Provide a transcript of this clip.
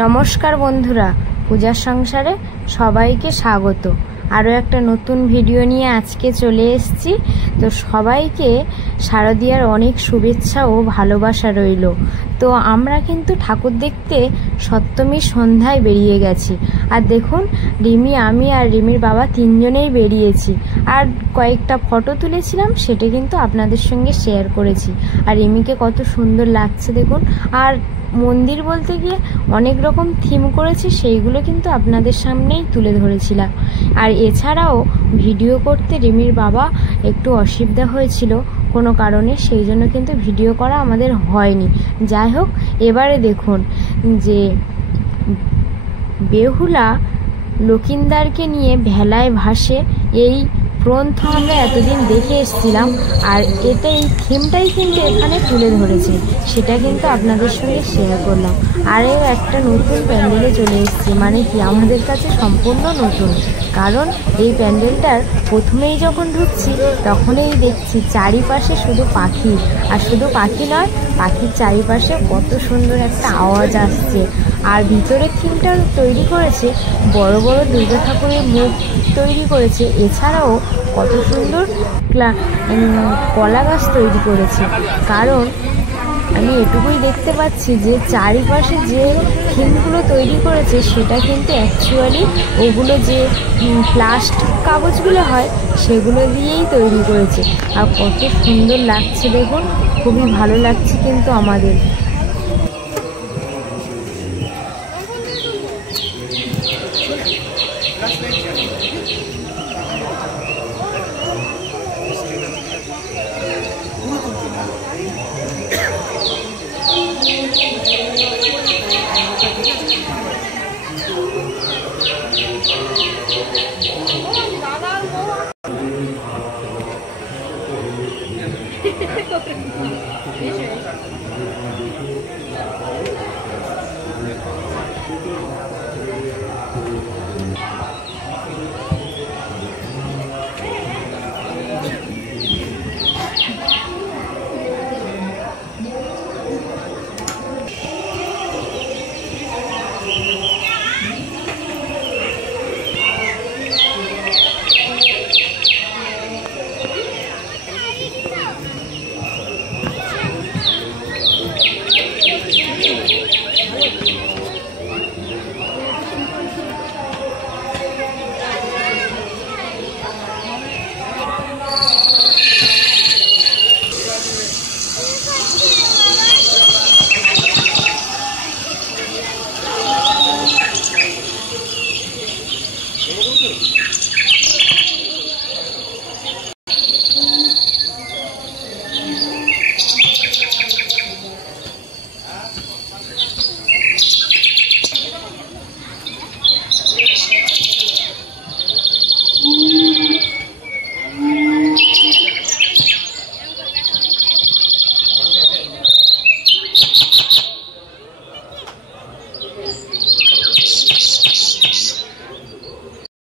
নমস্কার বন্ধুরা, পূজার সংসারে সবাইকে স্বাগত। আরও একটা নতুন ভিডিও নিয়ে আজকে চলে এসেছি। তো সবাইকে শারদীয়ার অনেক শুভেচ্ছা ও ভালোবাসা রইল। তো আমরা কিন্তু ঠাকুর দেখতে সপ্তমীর সন্ধ্যায় বেরিয়ে গেছি। আর দেখুন, রিমি, আমি আর রিমির বাবা তিনজনেই বেরিয়েছি। আর কয়েকটা ফটো তুলেছিলাম, সেটা কিন্তু আপনাদের সঙ্গে শেয়ার করেছি। আর রিমিকে কত সুন্দর লাগছে দেখুন। আর মন্দির বলতে গিয়ে অনেক রকম থিম করেছি, সেইগুলো কিন্তু আপনাদের সামনেই তুলে ধরেছিলাম। আর এছাড়াও ভিডিও করতে রিমির বাবা একটু অসুবিধা হয়েছিল কোনো কারণে, সেই জন্য কিন্তু ভিডিও করা আমাদের হয়নি। যাই হোক, এবারে দেখুন যে বেহুলা লকিন্দারকে নিয়ে ভেলায় ভাসে, এই গ্রন্থ আমরা এতদিন দেখে এসেছিলাম। আর এই থিমটাই কিন্তু এখানে তুলে ধরেছে, সেটা কিন্তু আপনাদের সঙ্গে শেয়ার করলাম। আরও একটা নতুন প্যান্ডেলে চলে এসেছি, মানে কি আমাদের কাছে সম্পূর্ণ নতুন। কারণ এই প্যান্ডেলটার প্রথমেই যখন ঢুকছি তখনই দেখছি চারিপাশে শুধু পাখি। আর শুধু পাখি নয়, পাখির চারিপাশে কত সুন্দর একটা আওয়াজ আসছে। আর ভিতরের থিমটা তৈরি করেছে বড় বড় দুর্গা ঠাকুরের মুখ তৈরি করেছে। এছাড়াও কত সুন্দর কলা গাছ তৈরি করেছে। কারণ আমি এটুকুই দেখতে পাচ্ছি যে চারিপাশে যে থিমগুলো তৈরি করেছে সেটা কিন্তু অ্যাকচুয়ালি ওগুলো যে প্লাস্টিক কাগজগুলো হয় সেগুলো দিয়েই তৈরি করেছে। আর কত সুন্দর লাগছে দেখুন, খুবই ভালো লাগছে কিন্তু আমাদের।